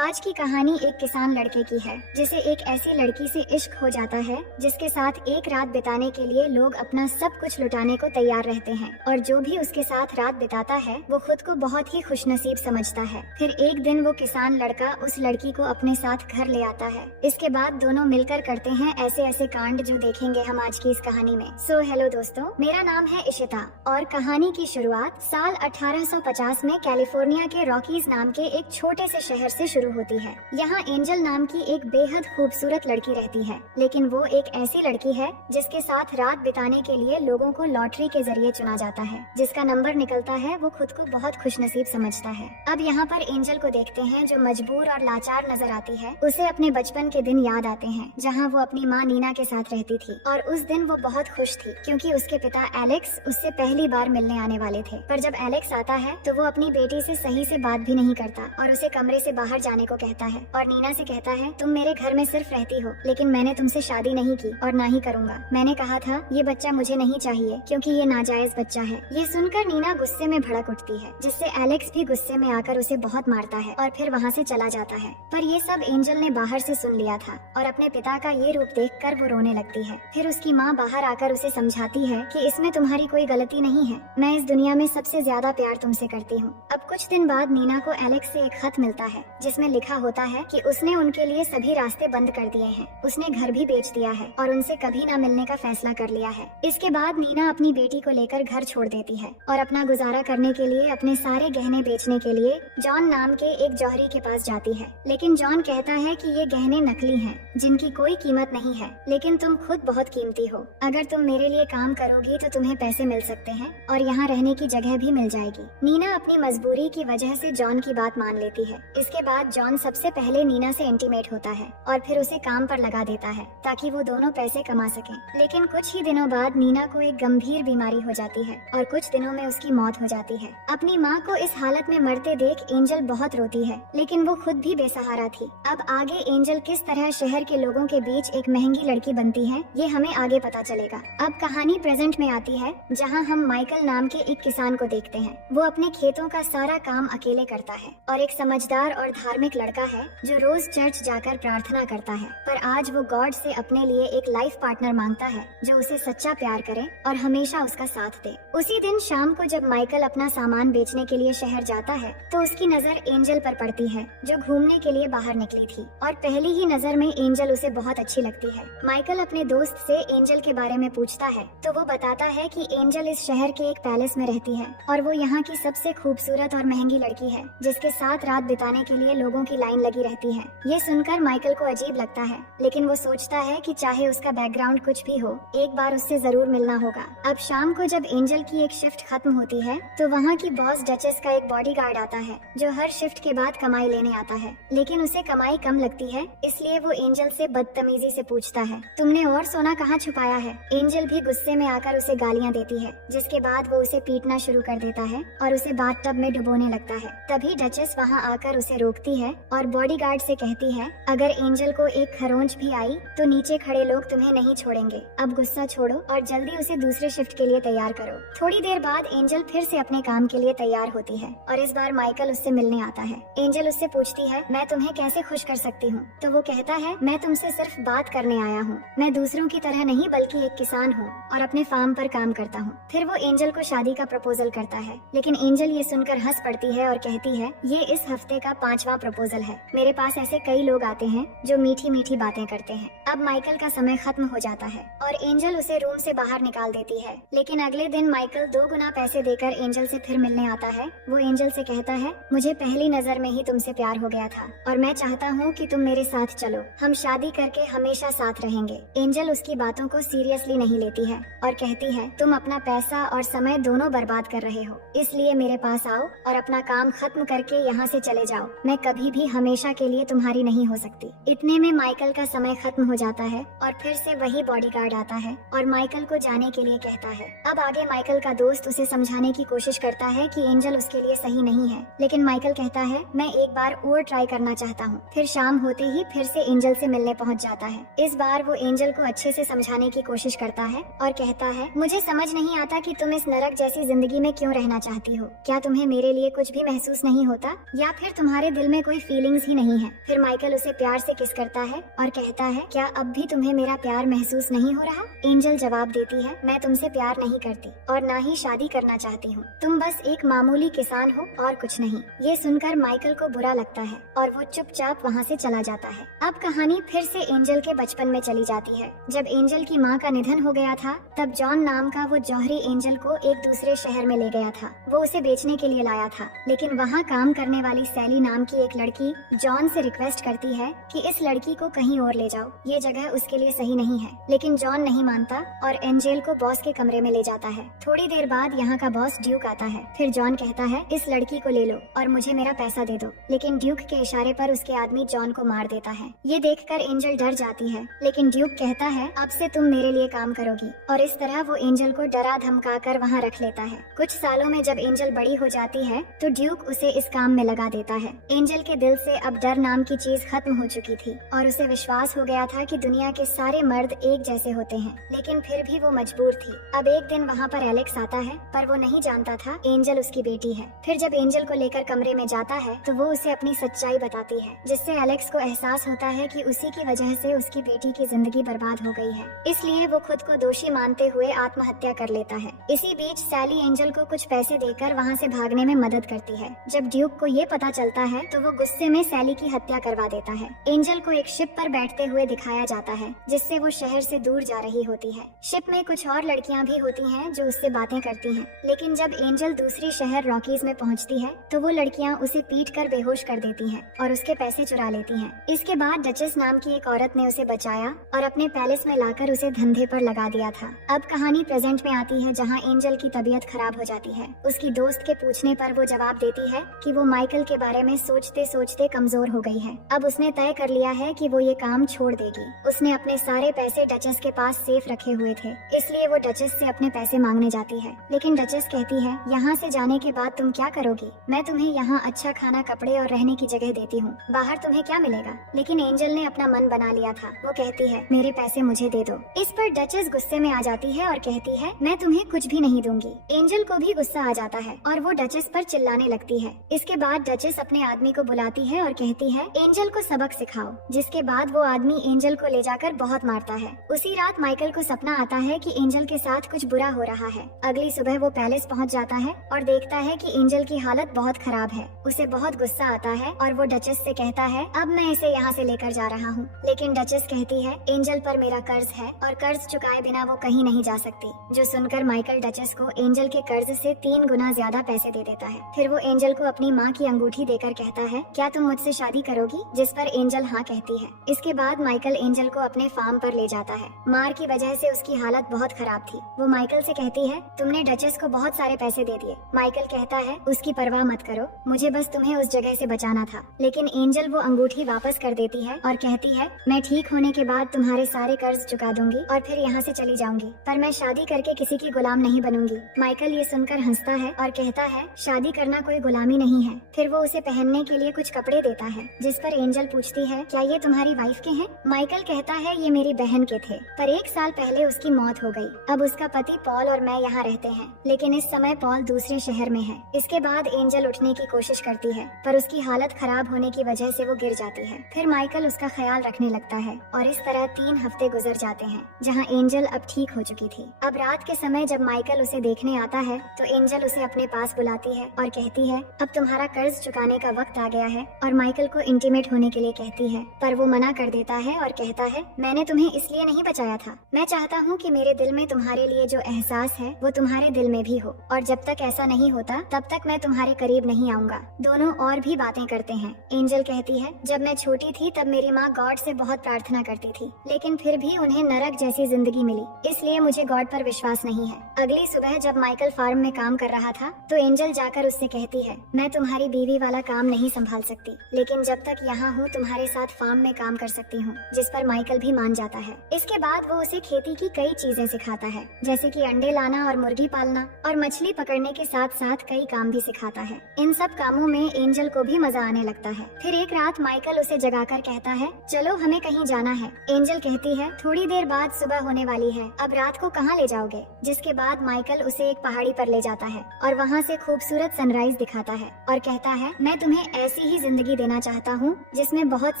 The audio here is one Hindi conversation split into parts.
आज की कहानी एक किसान लड़के की है जिसे एक ऐसी लड़की से इश्क हो जाता है जिसके साथ एक रात बिताने के लिए लोग अपना सब कुछ लुटाने को तैयार रहते हैं और जो भी उसके साथ रात बिताता है वो खुद को बहुत ही खुशनसीब समझता है। फिर एक दिन वो किसान लड़का उस लड़की को अपने साथ घर ले आता है। इसके बाद दोनों मिलकर करते हैं ऐसे ऐसे कांड जो देखेंगे हम आज की इस कहानी में। सो हेलो दोस्तों, मेरा नाम है इशिता और कहानी की शुरुआत साल 1850 में कैलिफोर्निया के रॉकीज नाम के एक छोटे से शहर से शुरू होती है। यहाँ एंजल नाम की एक बेहद खूबसूरत लड़की रहती है, लेकिन वो एक ऐसी लड़की है जिसके साथ रात बिताने के लिए लोगों को लॉटरी के जरिए चुना जाता है। जिसका नंबर निकलता है वो खुद को बहुत खुशनसीब समझता है। अब यहाँ पर एंजल को देखते हैं जो मजबूर और लाचार नजर आती है। उसे अपने बचपन के दिन याद आते हैं जहाँ वो अपनी माँ नीना के साथ रहती थी और उस दिन वो बहुत खुश थी क्योंकि उसके पिता एलेक्स उससे पहली बार मिलने आने वाले थे। पर जब एलेक्स आता है तो वो अपनी बेटी से सही से बात भी नहीं करता और उसे कमरे से बाहर जाने को कहता है और नीना से कहता है तुम मेरे घर में सिर्फ रहती हो, लेकिन मैंने तुमसे शादी नहीं की और ना ही करूँगा। मैंने कहा था ये बच्चा मुझे नहीं चाहिए क्योंकि ये नाजायज बच्चा है। ये सुनकर नीना गुस्से में भड़क उठती है जिससे एलेक्स भी गुस्से में आकर उसे बहुत मारता है और फिर वहाँ से चला जाता है। पर ये सब एंजल ने बाहर से सुन लिया था और अपने पिता का ये रूप देखकर वो रोने लगती है। फिर उसकी माँ बाहर आकर उसे समझाती है कि इसमें तुम्हारी कोई गलती नहीं है, मैं इस दुनिया में सबसे ज्यादा प्यार तुमसे करती हूँ। अब कुछ दिन बाद नीना को एलेक्स से एक खत मिलता है जिसमें लिखा होता है कि उसने उनके लिए सभी रास्ते बंद कर दिए हैं, उसने घर भी बेच दिया है और उनसे कभी ना मिलने का फैसला कर लिया है। इसके बाद नीना अपनी बेटी को लेकर घर छोड़ देती है और अपना गुजारा करने के लिए अपने सारे गहने बेचने के लिए जॉन नाम के एक जौहरी के पास जाती है। लेकिन जॉन कहता है कि ये गहने नकली हैं, जिनकी कोई कीमत नहीं है, लेकिन तुम खुद बहुत कीमती हो। अगर तुम मेरे लिए काम करोगी तो तुम्हें पैसे मिल सकते हैं और यहाँ रहने की जगह भी मिल जाएगी। नीना अपनी मजबूरी की वजह से जॉन की बात मान लेती है। इसके बाद जॉन सबसे पहले नीना से इंटीमेट होता है और फिर उसे काम पर लगा देता है ताकि वो दोनों पैसे कमा सकें। लेकिन कुछ ही दिनों बाद नीना को एक गंभीर बीमारी हो जाती है और कुछ दिनों में उसकी मौत हो जाती है। अपनी माँ को इस हालत में मरते देख एंजल बहुत रोती है, लेकिन वो खुद भी बेसहारा थी। अब आगे एंजल किस तरह शहर के लोगों के बीच एक महंगी लड़की बनती है ये हमें आगे पता चलेगा। अब कहानी प्रेजेंट में आती है जहाँ हम माइकल नाम के एक किसान को देखते हैं। वो अपने खेतों का सारा काम अकेले करता है और एक समझदार और धार्मिक लड़का है जो रोज चर्च जाकर प्रार्थना करता है। पर आज वो गॉड से अपने लिए एक लाइफ पार्टनर मांगता है जो उसे सच्चा प्यार करे और हमेशा उसका साथ दे। उसी दिन शाम को जब माइकल अपना सामान बेचने के लिए शहर जाता है तो उसकी नजर एंजल पर पड़ती है जो घूमने के लिए बाहर निकली थी और पहली ही नजर में एंजल उसे बहुत अच्छी लगती है। माइकल अपने दोस्त से एंजल के बारे में पूछता है तो वो बताता है कि एंजल इस शहर के एक पैलेस में रहती है और वो यहाँ की सबसे खूबसूरत और महंगी लड़की है जिसके साथ रात बिताने के लिए लोगों की लाइन लगी रहती है। ये सुनकर माइकल को अजीब लगता है, लेकिन वो सोचता है कि चाहे उसका बैकग्राउंड कुछ भी हो, एक बार उससे जरूर मिलना होगा। अब शाम को जब एंजल की एक शिफ्ट खत्म होती है तो वहाँ की बॉस डचेस का एक बॉडीगार्ड आता है जो हर शिफ्ट के बाद कमाई लेने आता है, लेकिन उसे कमाई कम लगती है इसलिए वो एंजल से बदतमीजी से पूछता है तुमने और सोना कहाँ छुपाया है। एंजल भी गुस्से में आकर उसे गालियाँ देती है, जिसके बाद वो उसे पीटना शुरू कर देता है और उसे बाथटब में डुबोने लगता है। तभी डचेस वहाँ आकर उसे रोकती है और बॉडीगार्ड से कहती है अगर एंजल को एक खरोंच भी आई तो नीचे खड़े लोग तुम्हें नहीं छोड़ेंगे। अब गुस्सा छोड़ो और जल्दी उसे दूसरे शिफ्ट के लिए तैयार करो। थोड़ी देर बाद एंजल फिर से अपने काम के लिए तैयार होती है और इस बार माइकल उससे मिलने आता है। एंजल उससे पूछती है मैं तुम्हें कैसे खुश कर सकती हूँ, तो वो कहता है मैं तुमसे सिर्फ बात करने आया हूँ, मैं दूसरों की तरह नहीं बल्कि एक किसान हूँ और अपने फार्म पर काम करता हूँ। फिर वो एंजल को शादी का प्रपोजल करता है, लेकिन एंजल ये सुनकर हंस पड़ती है और कहती है ये इस हफ्ते का 5वां प्रपोजल है। मेरे पास ऐसे कई लोग आते हैं जो मीठी मीठी बातें करते हैं। अब माइकल का समय खत्म हो जाता है और एंजल उसे रूम से बाहर निकाल देती है, लेकिन अगले दिन माइकल 2 गुना पैसे देकर एंजल से फिर मिलने आता है। वो एंजल से कहता है मुझे पहली नजर में ही तुमसे प्यार हो गया था और मैं चाहता हूँ कि तुम मेरे साथ चलो, हम शादी करके हमेशा साथ रहेंगे। एंजल उसकी बातों को सीरियसली नहीं लेती है और कहती है तुम अपना पैसा और समय दोनों बर्बाद कर रहे हो, इसलिए मेरे पास आओ और अपना काम खत्म करके यहाँ से चले जाओ। मैं कभी भी हमेशा के लिए तुम्हारी नहीं हो सकती। इतने में माइकल का समय खत्म हो जाता है और फिर से वही बॉडीगार्ड आता है और माइकल को जाने के लिए कहता है। अब आगे माइकल का दोस्त उसे समझाने की कोशिश करता है कि एंजल उसके लिए सही नहीं है, लेकिन माइकल कहता है मैं एक बार और ट्राई करना चाहता हूँ। फिर शाम होते ही फिर से एंजल से मिलने पहुँच जाता है। इस बार वो एंजल को अच्छे से समझाने की कोशिश करता है और कहता है मुझे समझ नहीं आता कि तुम इस नरक जैसी जिंदगी में क्यों रहना चाहती हो। क्या तुम्हें मेरे लिए कुछ भी महसूस नहीं होता या फिर तुम्हारे दिल में कोई फीलिंग्स ही नहीं है। फिर माइकल उसे प्यार से किस करता है और कहता है, क्या अब भी तुम्हें मेरा प्यार महसूस नहीं हो रहा? एंजल जवाब देती है, मैं तुमसे प्यार नहीं करती और ना ही शादी करना चाहती हूँ। तुम बस एक मामूली किसान हो और कुछ नहीं। ये सुनकर माइकल को बुरा लगता है और वो चुपचाप वहाँ से चला जाता है। अब कहानी फिर से एंजल के बचपन में चली जाती है। जब एंजल की माँ का निधन हो गया था, तब जॉन नाम का वो जौहरी एंजल को एक दूसरे शहर में ले गया था। वो उसे बेचने के लिए लाया था, लेकिन वहाँ काम करने वाली सैली नाम की एक लड़की जॉन से रिक्वेस्ट करती है कि इस लड़की को कहीं और ले जाओ, ये जगह उसके लिए सही नहीं है। लेकिन जॉन नहीं मानता और एंजल को बॉस के कमरे में ले जाता है। थोड़ी देर बाद यहाँ का बॉस ड्यूक आता है। फिर जॉन कहता है, इस लड़की को ले लो और मुझे मेरा पैसा दे दो। लेकिन ड्यूक के इशारे पर उसके आदमी जॉन को मार देता है। ये देखकर एंजल डर जाती है, लेकिन ड्यूक कहता है, अब से तुम मेरे लिए काम करोगी। और इस तरह वो एंजल को डरा धमका कर वहाँ रख लेता है। कुछ सालों में जब एंजल बड़ी हो जाती है, तो ड्यूक उसे इस काम में लगा देता है। एंजल के दिल से अब डर नाम की चीज खत्म हो चुकी थी और उसे विश्वास हो गया था कि दुनिया के सारे मर्द एक जैसे होते हैं। लेकिन फिर भी वो मजबूर थी। अब एक दिन वहाँ पर एलेक्स आता है, पर वो नहीं जानता था एंजल उसकी बेटी है। फिर जब एंजल को लेकर कमरे में जाता है, तो वो उसे अपनी सच्चाई बताती है, जिससे एलेक्स को एहसास होता है कि उसी की वजह से उसकी बेटी की जिंदगी बर्बाद हो गई है। इसलिए वो खुद को दोषी मानते हुए आत्महत्या कर लेता है। इसी बीच सैली एंजल को कुछ पैसे देकर वहाँ से भागने में मदद करती है। जब ड्यूक को ये पता चलता है, तो वो गुस्से में सैली की हत्या करवा देता है। एंजल को एक शिप पर बैठते हुए दिखाया जाता है, जिससे वो शहर से दूर जा रही होती है। शिप में कुछ और लड़कियां भी होती हैं जो उससे बातें करती हैं। लेकिन जब एंजल दूसरी शहर रॉकीज में पहुंचती है, तो वो लड़कियां उसे पीट कर बेहोश कर देती हैं और उसके पैसे चुरा लेती हैं। इसके बाद डचेस नाम की एक औरत ने उसे बचाया और अपने पैलेस में लाकर उसे धंधे पर लगा दिया था। अब कहानी प्रेजेंट में आती है, जहाँ एंजल की तबीयत खराब हो जाती है। उसकी दोस्त के पूछने पर वो जवाब देती है कि वो माइकल के बारे में सोचते सोचते कमजोर हो गई है। अब उसने तय कर लिया है कि वो ये काम छोड़ देगी। उसने अपने सारे पैसे डचेस के पास सेफ रखे हुए थे, इसलिए वो डचेस से अपने पैसे मांगने जाती है। लेकिन डचेस कहती है, यहाँ से जाने के बाद तुम क्या करोगी? मैं तुम्हें यहाँ अच्छा खाना, कपड़े और रहने की जगह देती हूँ, बाहर तुम्हें क्या मिलेगा? लेकिन एंजल ने अपना मन बना लिया था। वो कहती है, मेरे पैसे मुझे दे दो। इस पर डचेस गुस्से में आ जाती है और कहती है, मैं तुम्हें कुछ भी नहीं दूंगी। एंजल को भी गुस्सा आ जाता है और वो डचेस पर चिल्लाने लगती है। इसके बाद डचेस अपने आदमी को बुलाती है और कहती है, एंजल को सबक सिखाओ। जिसके बाद वो आदमी एंजल को ले जाकर बहुत मारता है। उसी रात माइकल को सपना आता है कि एंजल के साथ कुछ बुरा हो रहा है। अगली सुबह वो पैलेस पहुंच जाता है और देखता है कि एंजल की हालत बहुत खराब है। उसे बहुत गुस्सा आता है और वो डचेस से कहता है, अब मैं इसे यहाँ से लेकर जा रहा हूँ। लेकिन डचेस कहती है, एंजल पर मेरा कर्ज है और कर्ज चुकाए बिना वो कहीं नहीं जा सकती। जो सुनकर माइकल डचेस को एंजल के कर्ज से 3 गुना ज्यादा पैसे दे देता है। फिर वो एंजल को अपनी माँ की अंगूठी देकर कहता है, क्या तुम मुझसे शादी करोगी? जिस पर एंजल हाँ कहती है। इसके बाद माइकल एंजल को अपने फार्म पर ले जाता है। मार की वजह से उसकी हालत बहुत खराब थी। वो माइकल से कहती है, तुमने डचेस को बहुत सारे पैसे दे दिए। माइकल कहता है, उसकी परवाह मत करो, मुझे बस तुम्हें उस जगह से बचाना था। लेकिन एंजल वो अंगूठी वापस कर देती है और कहती है, मैं ठीक होने के बाद तुम्हारे सारे कर्ज चुका दूंगी और फिर यहाँ से चली जाऊंगी, पर मैं शादी करके किसी की गुलाम नहीं बनूंगी। माइकल ये सुनकर हंसता है और कहता है, शादी करना कोई गुलामी नहीं है। फिर वो उसे पहनने के लिए कुछ कपड़े देता है, जिस पर एंजल पूछती है, क्या ये तुम्हारी वाइफ के हैं? माइकल कहता है, ये मेरी बहन के थे, पर 1 साल पहले उसकी मौत हो गई। अब उसका पति पॉल और मैं यहाँ रहते हैं, लेकिन इस समय पॉल दूसरे शहर में है। इसके बाद एंजल उठने की कोशिश करती है, पर उसकी हालत खराब होने की वजह से वो गिर जाती है। फिर माइकल उसका ख्याल रखने लगता है और इस तरह 3 हफ्ते गुजर जाते हैं, जहाँ एंजल अब ठीक हो चुकी थी। अब रात के समय जब माइकल उसे देखने आता है, तो एंजल उसे अपने पास बुलाती है और कहती है, अब तुम्हारा कर्ज चुकाने का वक्त आ गया है, और माइकल को इंटीमेट होने के लिए कहती है, पर वो मना कर देता है और कहता है, मैंने तुम्हें इसलिए नहीं बचाया था। मैं चाहता हूँ कि मेरे दिल में तुम्हारे लिए जो एहसास है वो तुम्हारे दिल में भी हो, और जब तक ऐसा नहीं होता तब तक मैं तुम्हारे करीब नहीं आऊंगा। दोनों और भी बातें करते हैं। एंजल कहती है, जब मैं छोटी थी तब मेरी माँ गॉड से बहुत प्रार्थना करती थी, लेकिन फिर भी उन्हें नरक जैसी जिंदगी मिली, इसलिए मुझे गॉड पर विश्वास नहीं है। अगली सुबह जब माइकल फार्म में काम कर रहा था, तो एंजल जाकर उससे कहती है, मैं तुम्हारी बीवी वाला काम नहीं संभाल सकती, लेकिन जब तक यहाँ हूँ तुम्हारे साथ फार्म में काम कर सकती हूँ। जिस पर माइकल भी मान जाता है। इसके बाद वो उसे खेती की कई चीजें सिखाता है, जैसे कि अंडे लाना और मुर्गी पालना और मछली पकड़ने के साथ साथ कई काम भी सिखाता है। इन सब कामों में एंजल को भी मजा आने लगता है। फिर एक रात माइकल उसे जगाकर कहता है, चलो हमें कहीं जाना है। एंजल कहती है, थोड़ी देर बाद सुबह होने वाली है, अब रात को कहाँ ले जाओगे? जिसके बाद माइकल उसे एक पहाड़ी पर ले जाता है और वहाँ से खूबसूरत सनराइज दिखाता है और कहता है, मैं तुम्हें ऐसी ऐसी ही जिंदगी देना चाहता हूँ जिसमें बहुत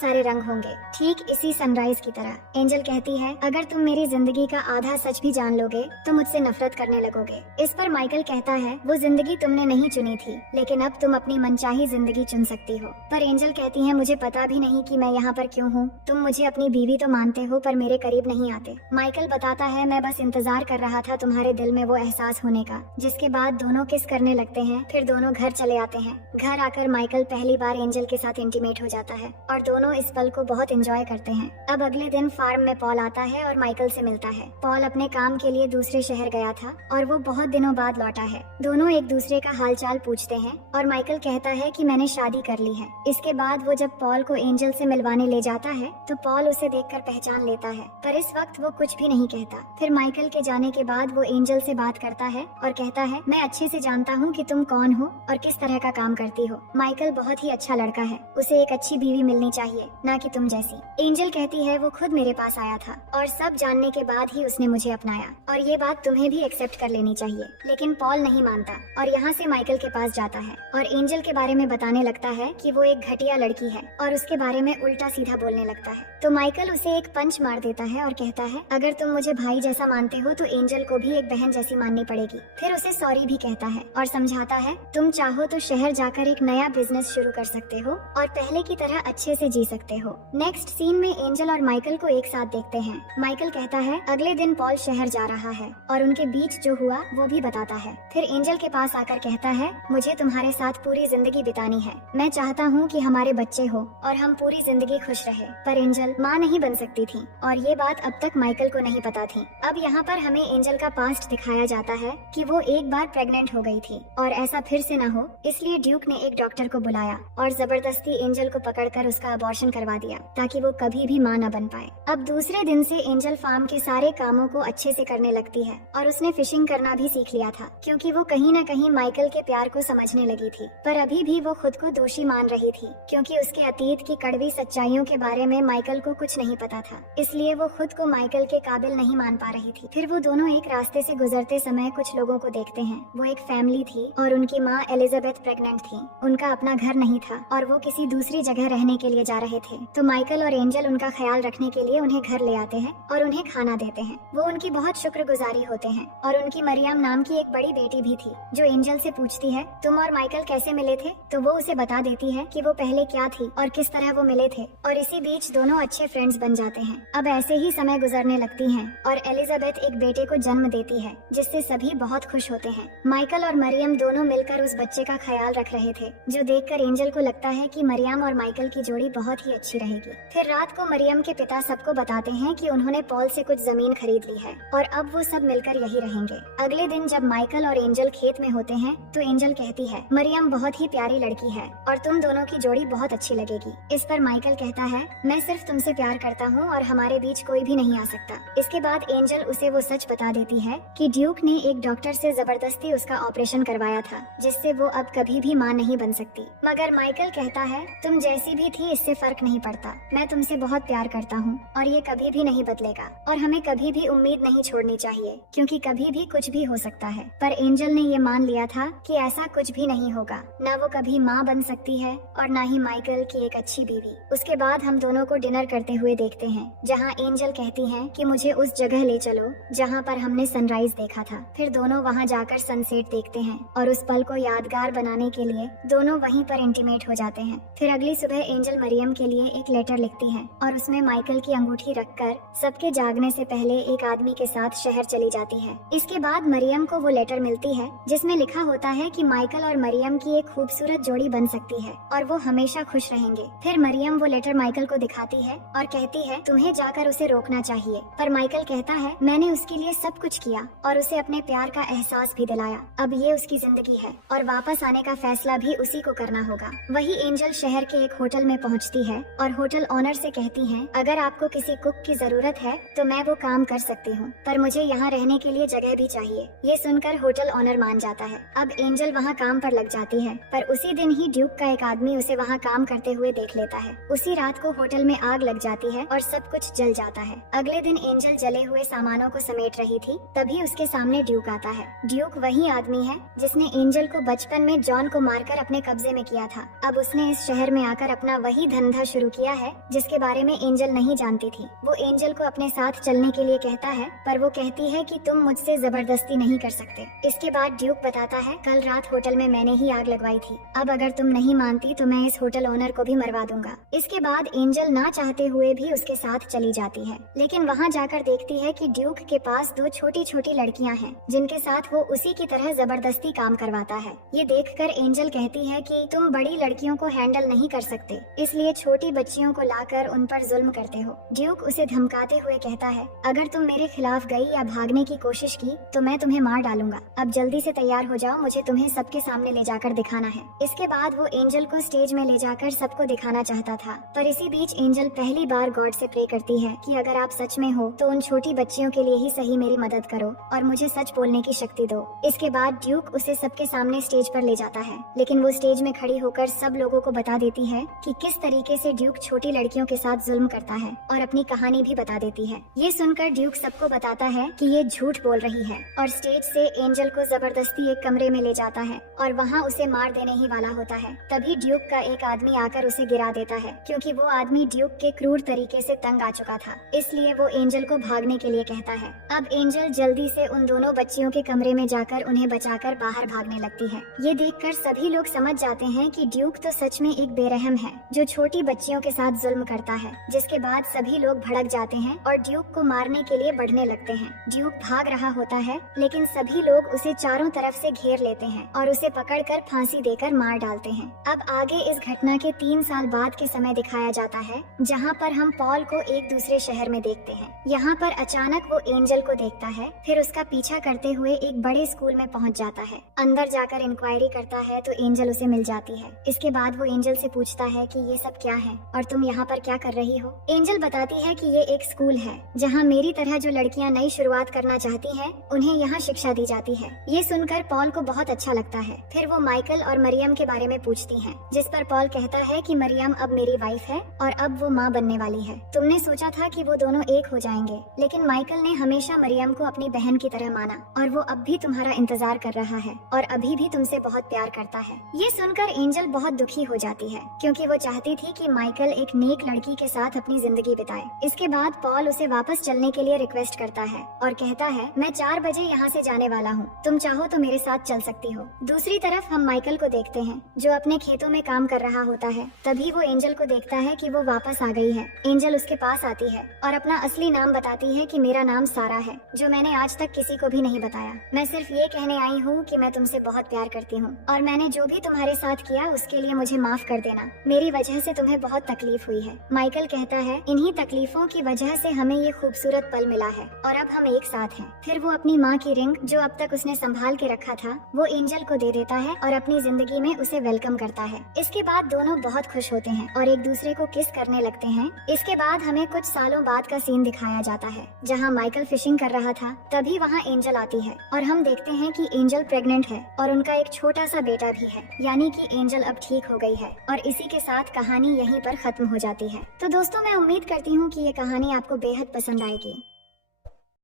सारे रंग होंगे, ठीक इसी सनराइज की तरह। एंजल कहती है, अगर तुम मेरी जिंदगी का आधा सच भी जान लोगे तो मुझसे नफरत करने लगोगे। इस पर माइकल कहता है, वो जिंदगी तुमने नहीं चुनी थी, लेकिन अब तुम अपनी मनचाही जिंदगी चुन सकती हो। पर एंजल कहती है, मुझे पता भी नहीं कि मैं यहाँ पर क्यों हूँ। तुम मुझे अपनी बीवी तो मानते हो पर मेरे करीब नहीं आते। माइकल बताता है, मैं बस इंतजार कर रहा था तुम्हारे दिल में वो एहसास होने का। जिसके बाद दोनों किस करने लगते हैं। फिर दोनों घर चले आते हैं। घर आकर माइकल पहली बार एंजल के साथ इंटीमेट हो जाता है और दोनों इस पल को बहुत एंजॉय करते हैं। अब अगले दिन फार्म में पॉल आता है और माइकल से मिलता है। पॉल अपने काम के लिए दूसरे शहर गया था और वो बहुत दिनों बाद लौटा है। दोनों एक दूसरे का हालचाल पूछते हैं और माइकल कहता है कि मैंने शादी कर ली है। इसके बाद वो जब पॉल को एंजल से मिलवाने ले जाता है तो पॉल उसे देखकर पहचान लेता है, पर इस वक्त वो कुछ भी नहीं कहता। फिर माइकल के जाने के बाद वो एंजल से बात करता है और कहता है, मैं अच्छे से जानता हूँ कि तुम कौन हो और किस तरह का काम करती हो। माइकल बहुत ही अच्छा लड़का है, उसे एक अच्छी बीवी मिलनी चाहिए, ना कि तुम जैसी। एंजल कहती है, वो खुद मेरे पास आया था और सब जानने के बाद ही उसने मुझे अपनाया और ये बात तुम्हें भी एक्सेप्ट कर लेनी चाहिए। लेकिन पॉल नहीं मानता और यहाँ से माइकल के पास जाता है और एंजल के बारे में बताने लगता है कि वो एक घटिया लड़की है और उसके बारे में उल्टा सीधा बोलने लगता है। तो माइकल उसे एक पंच मार देता है और कहता है, अगर तुम मुझे भाई जैसा मानते हो तो एंजल को भी एक बहन जैसी माननी पड़ेगी। फिर उसे सॉरी भी कहता है और समझाता है, तुम चाहो तो शहर जाकर एक नया बिजनेस शुरू कर सकते हो और पहले की तरह अच्छे से जी सकते हो। नेक्स्ट सीन में एंजल और माइकल को एक साथ देखते हैं। माइकल कहता है, अगले दिन पॉल शहर जा रहा है और उनके बीच जो हुआ वो भी बताता है। फिर एंजल के पास आकर कहता है, मुझे तुम्हारे साथ पूरी जिंदगी बितानी है। मैं चाहता हूँ कि हमारे बच्चे हो और हम पूरी जिंदगी खुश रहे। पर एंजल माँ नहीं बन सकती थी और ये बात अब तक माइकल को नहीं पता थी। अब यहाँ पर हमें एंजल का पास्ट दिखाया जाता है कि वो एक बार प्रेग्नेंट हो गई थी और ऐसा फिर से न हो, इसलिए ड्यूक ने एक डॉक्टर को बुलाया और जबरदस्ती एंजल को पकड़कर उसका अबॉर्शन करवा दिया ताकि वो कभी भी माँ न बन पाए। अब दूसरे दिन से एंजल फार्म के सारे कामों को अच्छे से करने लगती है और उसने फिशिंग करना भी सीख लिया था क्योंकि वो कहीं न कहीं माइकल के प्यार को समझने लगी थी। पर अभी भी वो खुद को दोषी मान रही थी क्योंकि उसके अतीत की कड़वी सच्चाइयों के बारे में माइकल को कुछ नहीं पता था, इसलिए वो खुद को माइकल के काबिल नहीं मान पा रही थी। फिर वो दोनों एक रास्ते से गुजरते समय कुछ लोगों को देखते हैं। वो एक फैमिली थी और उनकी माँ एलिजाबेथ प्रेग्नेंट थी। उनका अपना घर नहीं था और वो किसी दूसरी जगह रहने के लिए जा रहे थे। तो माइकल और एंजल उनका ख्याल रखने के लिए उन्हें घर ले आते हैं और उन्हें खाना देते हैं। वो उनकी बहुत शुक्रगुजारी होते हैं और उनकी मरियम नाम की एक बड़ी बेटी भी थी जो एंजल से पूछती है, तुम और माइकल कैसे मिले थे? तो वो उसे बता देती है कि वो पहले क्या थी और किस तरह वो मिले थे और इसी बीच दोनों अच्छे फ्रेंड्स बन जाते हैं। अब ऐसे ही समय गुजरने लगती हैं और एलिजाबेथ एक बेटे को जन्म देती है जिससे सभी बहुत खुश होते हैं। माइकल और मरियम दोनों मिलकर उस बच्चे का ख्याल रख रहे थे जो देखकर एंजल को लगता है कि मरियम और माइकल की जोड़ी बहुत ही अच्छी रहेगी। फिर रात को मरियम के पिता सबको बताते हैं कि उन्होंने पॉल से कुछ जमीन खरीद ली है और अब वो सब मिलकर यही रहेंगे। अगले दिन जब माइकल और एंजल खेत में होते हैं तो एंजल कहती है, मरियम बहुत ही प्यारी लड़की है और तुम दोनों की जोड़ी बहुत अच्छी लगेगी। इस पर माइकल कहता है, मैं सिर्फ तुमसे प्यार करता हूँ और हमारे बीच कोई भी नहीं आ सकता। इसके बाद एंजल उसे वो सच बता देती है कि ड्यूक ने एक डॉक्टर से जबरदस्ती उसका ऑपरेशन करवाया था जिससे वो अब कभी भी माँ नहीं बन सकती। मगर माइकल कहता है, तुम जैसी भी थी इससे फर्क नहीं पड़ता। मैं तुमसे बहुत प्यार करता हूँ और ये कभी भी नहीं बदलेगा और हमें कभी भी उम्मीद नहीं छोड़नी चाहिए क्योंकि कभी भी कुछ भी हो सकता है। पर एंजल ने ये मान लिया था कि ऐसा कुछ भी नहीं होगा, ना वो कभी माँ बन सकती है और ना ही माइकल की एक अच्छी बीवी। उसके बाद हम दोनों को डिनर करते हुए देखते हैं जहाँ एंजल कहती है कि मुझे उस जगह ले चलो जहाँ पर हमने सनराइज देखा था। फिर दोनों वहाँ जाकर सनसेट देखते हैं और उस पल को यादगार बनाने के लिए दोनों वहीं पर इंटीमेट हो जाते हैं। फिर अगली सुबह एंजल मरियम के लिए एक लेटर लिखती है और उसमें माइकल की अंगूठी रखकर सबके जागने से पहले एक आदमी के साथ शहर चली जाती है। इसके बाद मरियम को वो लेटर मिलती है जिसमें लिखा होता है कि माइकल और मरियम की एक खूबसूरत जोड़ी बन सकती है और वो हमेशा खुश रहेंगे। फिर मरियम वो लेटर माइकल को दिखाती है और कहती है, तुम्हें जाकर उसे रोकना चाहिए। पर माइकल कहता है, मैंने उसके लिए सब कुछ किया और उसे अपने प्यार का एहसास भी दिलाया। अब ये उसकी जिंदगी है और वापस आने का फैसला भी उसी को करना होगा। वही एंजल शहर के एक होटल में पहुंचती है और होटल ओनर से कहती है, अगर आपको किसी कुक की जरूरत है तो मैं वो काम कर सकती हूँ, पर मुझे यहाँ रहने के लिए जगह भी चाहिए। ये सुनकर होटल ओनर मान जाता है। अब एंजल वहाँ काम पर लग जाती है, पर उसी दिन ही ड्यूक का एक आदमी उसे वहाँ काम करते हुए देख लेता है। उसी रात को होटल में आग लग जाती है और सब कुछ जल जाता है। अगले दिन एंजल जले हुए सामानों को समेट रही थी, तभी उसके सामने ड्यूक आता है। ड्यूक वही आदमी है जिसने एंजल को बचपन में जॉन को मारकर अपने कब्जे में किया था अब उसने इस शहर में आकर अपना वही धंधा शुरू किया है जिसके बारे में एंजल नहीं जानती थी। वो एंजल को अपने साथ चलने के लिए कहता है, पर वो कहती है कि तुम मुझसे जबरदस्ती नहीं कर सकते। इसके बाद ड्यूक बताता है, कल रात होटल में मैंने ही आग लगवाई थी। अब अगर तुम नहीं मानती तो मैं इस होटल ओनर को भी मरवा दूंगा। इसके बाद एंजल ना चाहते हुए भी उसके साथ चली जाती है, लेकिन वहाँ जाकर देखती है कि ड्यूक के पास 2 छोटी छोटी लड़कियाँ हैं जिनके साथ वो उसी की तरह जबरदस्ती काम करवाता है। ये देखकर एंजल कहती है कि तुम बड़ी लड़कियों को हैंडल नहीं कर सकते, इसलिए छोटी बच्चियों को लाकर उन पर जुल्म करते हो। ड्यूक उसे धमकाते हुए कहता है, अगर तुम मेरे खिलाफ गई या भागने की कोशिश की तो मैं तुम्हें मार डालूंगा। अब जल्दी से तैयार हो जाओ, मुझे तुम्हें सबके सामने ले जाकर दिखाना है। इसके बाद वो एंजल को स्टेज में ले जाकर सबको दिखाना चाहता था, पर इसी बीच एंजल पहली बार गॉड से प्रे करती है कि अगर आप सच में हो तो उन छोटी बच्चियों के लिए ही सही मेरी मदद करो और मुझे सच बोलने की शक्ति दो। इसके बाद ड्यूक उसे सबके सामने स्टेज पर ले जाता है, लेकिन वो स्टेज में खड़ी होकर सब लोगों को बता देती है कि किस तरीके से ड्यूक छोटी लड़कियों के साथ जुल्म करता है और अपनी कहानी भी बता देती है। ये सुनकर ड्यूक सबको बताता है कि ये झूठ बोल रही है और स्टेज से एंजल को जबरदस्ती एक कमरे में ले जाता है और वहाँ उसे मार देने ही वाला होता है। तभी ड्यूक का एक आदमी आकर उसे गिरा देता है, क्योंकि वो आदमी ड्यूक के क्रूर तरीके से तंग आ चुका था। इसलिए वो एंजल को भागने के लिए कहता है। अब एंजल जल्दी से उन दोनों बच्चियों के कमरे में जाकर उन्हें बचाकर बाहर भागने लगती है। ये देखकर सभी लोग समझ जाते हैं कि ड्यूक तो सच में एक बेरहम है जो छोटी बच्चियों के साथ जुल्म करता है। जिसके बाद सभी लोग भड़क जाते हैं और ड्यूक को मारने के लिए बढ़ने लगते हैं। ड्यूक भाग रहा होता है, लेकिन सभी लोग उसे चारों तरफ से घेर लेते हैं और उसे पकड़कर फांसी देकर मार डालते हैं। अब आगे इस घटना के 3 साल बाद के समय दिखाया जाता है, जहाँ पर हम पॉल को एक दूसरे शहर में देखते हैं। यहाँ पर अचानक वो एंजल को देखता है, फिर उसका पीछा करते हुए एक बड़े स्कूल में पहुँच जाता है। अंदर जाकर इंक्वायरी करता है तो एंजल उसे मिल जाती है। इसके बाद वो एंजल से पूछता है कि ये सब क्या है और तुम यहाँ पर क्या कर रही हो। एंजल बताती है कि ये एक स्कूल है जहाँ मेरी तरह जो लड़कियाँ नई शुरुआत करना चाहती हैं, उन्हें यहाँ शिक्षा दी जाती है। ये सुनकर पॉल को बहुत अच्छा लगता है। फिर वो माइकल और मरियम के बारे में पूछती हैं, जिस पर पॉल कहता है कि मरियम अब मेरी वाइफ है और अब वो माँ बनने वाली है। तुमने सोचा था कि वो दोनों एक हो जाएंगे, लेकिन माइकल ने हमेशा मरियम को अपनी बहन की तरह माना और वो अब भी तुम्हारा इंतजार कर रहा है और अभी भी तुमसे बहुत प्यार करता है। ये सुनकर एंजल बहुत दुखी हो जाती है, क्योंकि वो चाहती थी कि माइकल एक नेक लड़की के साथ अपनी जिंदगी बिताए। इसके बाद पॉल उसे वापस चलने के लिए रिक्वेस्ट करता है और कहता है, मैं 4 बजे यहाँ से जाने वाला हूँ, तुम चाहो तो मेरे साथ चल सकती हो। दूसरी तरफ हम माइकल को देखते हैं जो अपने खेतों में काम कर रहा होता है। तभी वो एंजल को देखता है कि वो वापस आ गई है। एंजल उसके पास आती है और अपना असली नाम बताती है कि मेरा नाम सारा है, जो मैंने आज तक किसी को भी नहीं बताया। मैं सिर्फ ये कहने आई हूँ कि मैं तुमसे बहुत प्यार करती हूँ और मैंने जो भी तुम्हारे साथ किया उसके लिए मुझे माफ कर देना। मेरी वजह से तुम्हें बहुत तकलीफ हुई है। माइकल कहता है, इन्हीं तकलीफों की वजह से हमें ये खूबसूरत पल मिला है और अब हम एक साथ हैं। फिर वो अपनी माँ की रिंग, जो अब तक उसने संभाल के रखा था, वो एंजल को दे देता है और अपनी जिंदगी में उसे वेलकम करता है। इसके बाद दोनों बहुत खुश होते हैं और एक दूसरे को किस करने लगते हैं। इसके बाद हमें कुछ सालों बाद का सीन दिखाया जाता है, जहाँ माइकल फिशिंग कर रहा था। तभी वहाँ एंजल आती है और हम देखते हैं कि एंजल प्रेग्नेंट है और उनका एक छोटा सा बेटा भी है, यानी कि एंजल अब ठीक हो गई है। और इसी के साथ कहानी यहीं पर खत्म हो जाती है। तो दोस्तों, मैं उम्मीद करती हूँ कि ये कहानी आपको बेहद पसंद आएगी।